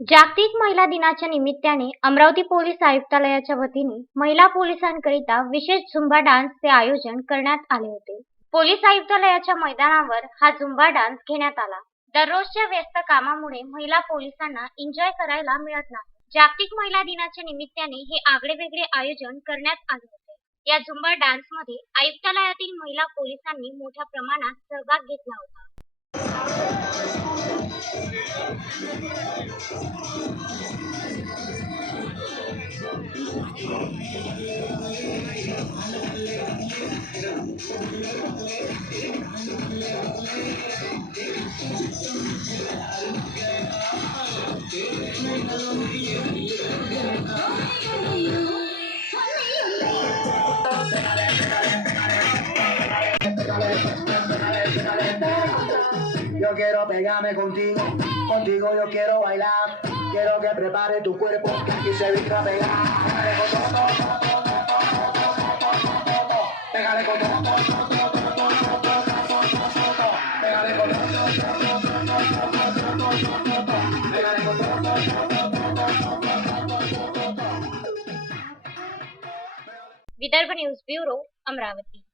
जागतिक महिला दिनाच्या निमित्ताने अमरावती पोलीस आयुक्तालयाच्या वतीने महिला पोलिसांकरिता विशेष झुंबा डान्सचे आयोजन करण्यात आले होते. पोलीस आयुक्तालयाच्या मैदानावर हा झुंबा डान्स घेण्यात आला. दररोजच्या व्यस्त कामामुळे महिला पोलिसांना एन्जॉय करायला मिळत नाही. जागतिक महिला दिनाच्या निमित्ताने हे आगळेवेगळे आयोजन करण्यात आले होते. या झुंबा डान्समध्ये आयुक्तालयातील महिला पोलिसांनी मोठ्या प्रमाणात सहभाग घेतला होता. Yo quiero pegarme contigo, contigo yo quiero bailar, quiero que prepare tu cuerpo, que aquí se vibra pegar. Pégale con todo, pégale con Vidarbha news bureau, Amravati.